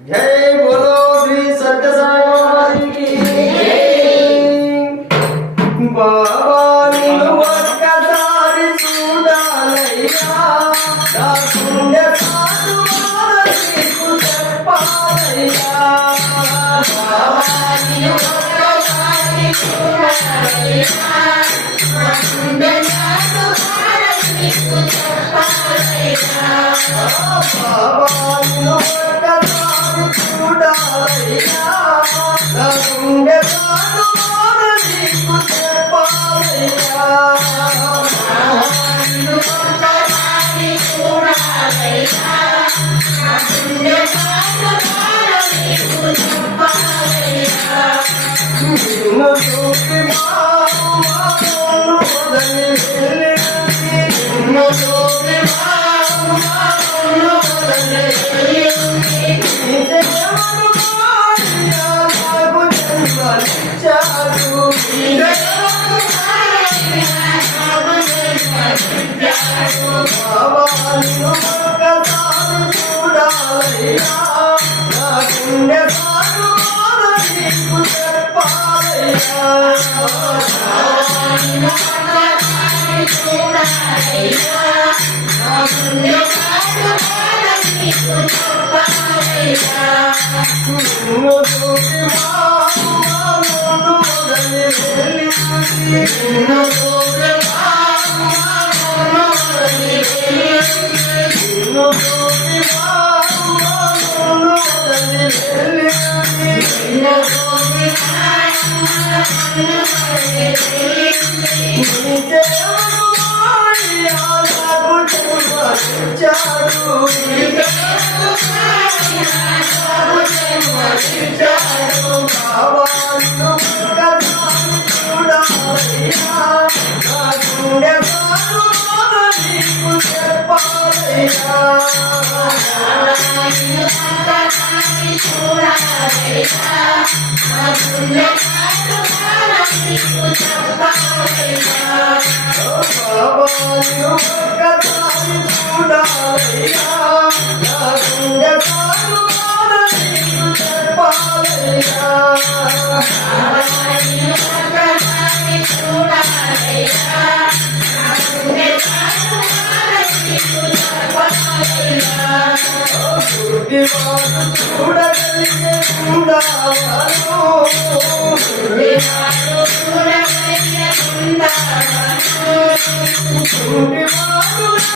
जय बोलो श्री सत्य साई बाबा की बाबा निन्नु ఒక్కసారి చూడాలయ్యా నా పుణ్య సాధువాల నీకు చెప్పాలయ్యా బాబా నిన్ను ఒక్కసారి చూడాలయ్యా నా పుణ్య సాధువాల నీకు చెప్పాలయ్యా బాబా నిన్ను ఒక్కసారి చూడాలయ్యా నా పుణ్య సాధువాల నీకు చెప్పాలయ్యా నిన్ను ఒక్కసారి చూడాలయ్యా నా పుణ్య సాధువాల నీకు చెప్పాలయ్యా నిన్ను చూసి మాను వదలి వెళ్ళింది నిన్ను చూసి మాను వదలి వెళ్ళింది నీ సేవను మారియా నాకు జన్మనిచ్చాడు నీ సేవను మారియా నాకు జన్మనిచ్చాడు బాబా నిన్ను ఒక్కసారి చూడాలయ్యా నా పుణ్య సాధువాల నీకు చెప్పాలయ్యా నిన్ను ఒక్కసారి చూడాలయ్యా నా పుణ్య సాధువాల నీకు చెప్పాలయ్యా నిన్ను చూసి మాను వదలి వెళ్ళింది నిన్ను చూసి మాను వదలి వెళ్ళింది నిన్ను చూసి మాను వదలి వెళ్ళింది నిన్ను చూసి మాను వదలి వెళ్ళింది నీ సేవను మారియా నాకు జన్మనిచ్చాడు నీ సేవను మారియా నాకు జన్మనిచ్చాడు బాబా నిన్ను ఒక్కసారి చూడాలయ్యా నా గుండె సాధువాల నీకు చెప్పాలయ్యా నిన్ను ఒక్కసారి చూడాలయ్యా నా గుండె సాధువాల నీకు చెప్పాలయ్యా బాబా నిన్ను ఒక్కసారి చూడాలయ్యా నా గుండె సాధువాల నీకు చెప్పాలయ్యా నిన్ను ఒక్కసారి చూడాలయ్యా నా గుండె సాధువాల నీకు చెప్పాలయ్యా గుడ్డివాడు చూడగలిగే ఉండాలను గుడ్డివాడు చూడగలిగే ఉండాలను గుడ్డివాడు